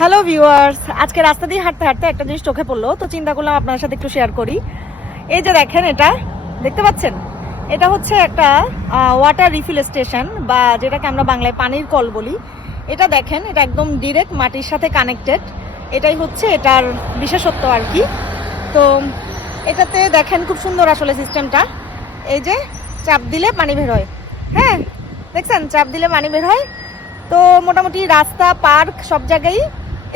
Hello viewers আজকে রাস্তা দিয়ে হাঁটতে হাঁটতে একটা জিনিস চোখে পড়ল, তো চিন্তা করলাম আপনার সাথে একটু শেয়ার করি। এই যে দেখেন এটা, দেখতে পাচ্ছেন? এটা হচ্ছে একটা ওয়াটার রিফিল স্টেশন বা যেটাকে আমরা বাংলায় পানির কল বলি। এটা দেখেন, এটা একদম ডিরেক্ট মাটির সাথে কানেক্টেড এটাই হচ্ছে এটার বিশেষত্ব আর কি। তো এটাতে দেখেন খুব সুন্দর আসলে সিস্টেমটা এই যে চাপ দিলে পানি বের হয়। হ্যাঁ দেখছেন? চাপ দিলে পানি বের হয়। তো মোটামুটি রাস্তা পার্ক সব জায়গায়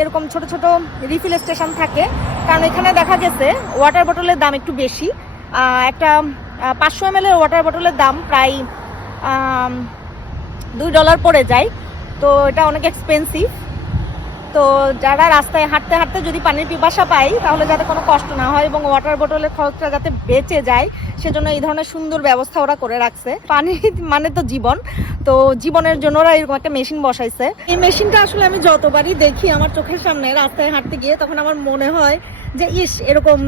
এরকম ছোট ছোট রিফিল স্টেশন থাকে। কারণ এখানে দেখা গেছে ওয়াটার বটলের দাম একটু বেশি। একটা পাঁচশো এম এর ওয়াটার বটলের দাম প্রায় দুই ডলার পড়ে যায়। তো এটা অনেক এক্সপেন্সিভ তো যারা রাস্তায় হাঁটতে হাঁটতে যদি পানির পিপাসা পাই তাহলে যাতে কোনো কষ্ট না হয় এবং ওয়াটার বোতলের খরচটা যাতে বেঁচে যায়, সেজন্য এই ধরনের সুন্দর ব্যবস্থা ওরা করে রাখছে। পানি মানে তো জীবন। তো জীবনের জন্য ওরা এরকম একটা মেশিন বসাইছে। এই মেশিনটা আসলে আমি যতবারই দেখি আমার চোখের সামনে রাস্তায় হাঁটতে গিয়ে, তখন আমার মনে হয় যে, ইস, এরকম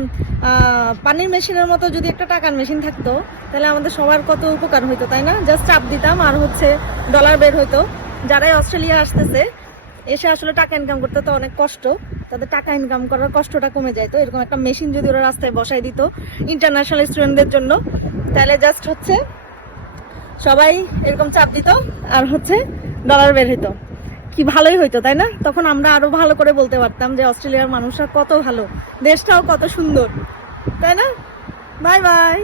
পানির মেশিনের মতো যদি একটা টাকার মেশিন থাকতো, তাহলে আমাদের সবার কত উপকার হইতো, তাই না? জাস্ট চাপ দিতাম, আর হচ্ছে ডলার বের হইতো। যারাই অস্ট্রেলিয়া আসতেছে এসে আসলে টাকা ইনকাম করতে তো অনেক কষ্ট। তাদের টাকা ইনকাম করার কষ্টটা কমে যায় তো, এরকম একটা মেশিন যদি ওরা রাস্তায় বসাই দিত ইন্টারন্যাশনাল স্টুডেন্টদের জন্য, তাহলে জাস্ট হচ্ছে সবাই এরকম চাপ দিত আর হচ্ছে ডলার বের হইতো। কি ভালোই হইতো, তাই না? তখন আমরা আরও ভালো করে বলতে পারতাম যে অস্ট্রেলিয়ার মানুষরা কত ভালো, দেশটাও কত সুন্দর, তাই না? Bye bye